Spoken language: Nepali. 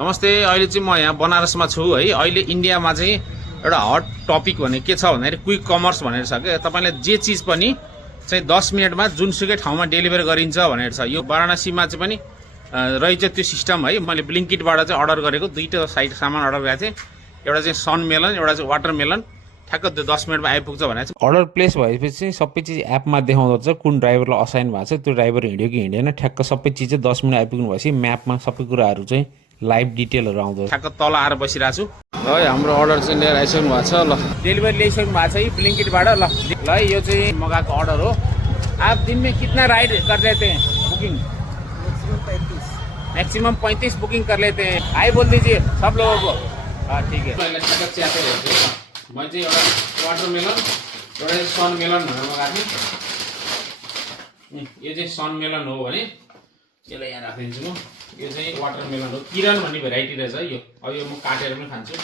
नमस्ते। अहिले चाहिँ म यहाँ बनारसमा छु है। अहिले इन्डियामा चाहिँ एउटा हट टपिक भने के छ भन्दाखेरि क्विक कमर्स भनेर छ के। तपाईँले जे चिज पनि चाहिँ 10 मिनटमा जुनसुकै ठाउँमा डेलिभर गरिन्छ भनेर छ। यो वाराणसीमा चाहिँ पनि रहेछ त्यो सिस्टम है। मैले ब्लिङ्किटबाट चाहिँ अर्डर गरेको दुईवटा साइड सामान अर्डर गरेको थिएँ। एउटा चाहिँ सनमेलन, एउटा चाहिँ वाटरमेलन। ठ्याक्क त्यो 10 मिनटमा आइपुग्छ भनेर चाहिँ अर्डर प्लेस भएपछि चाहिँ सबै चिज एपमा देखाउँदो रहेछ कुन ड्राइभरलाई असाइन भएको छ, त्यो ड्राइभर हिँड्यो कि हिँडेन। ठ्याक्क सबै चिज चाहिँ 10 मिनट आइपुग्नु भएपछि म्यापमा सबै कुराहरू चाहिँ लाइभ डिटेलहरू आउँदो। ठ्याक्क तल आएर बसिरहेको छु है। हाम्रो अर्डर चाहिँ लिएर आइसक्नु भएको छ। ल डेलिभरी ल्याइसक्नु भएको छ है ब्लिङ्किटबाट। ल यो चाहिँ मगाएको अर्डर हो। आप दिन में कितना राइड कर लेते हैं बुकिंग? मैक्सिमम 35 बुकिंग कर लेते हैं। हाई बोल दीजिए सब लोगों को। हाँ ठीक है। मैं चाहिँ एउटा वाटरमेलन, एउटा सनमेलन भनेर मगाएको थिएँ। यो चाहिँ सनमेलन हो भने यसलाई यहाँ राखिदिन्छु म। यो चाहिँ वाटरमेलन हो। किरण भन्ने भेराइटी रहेछ है यो। अब यो म काटेर पनि खान्छु।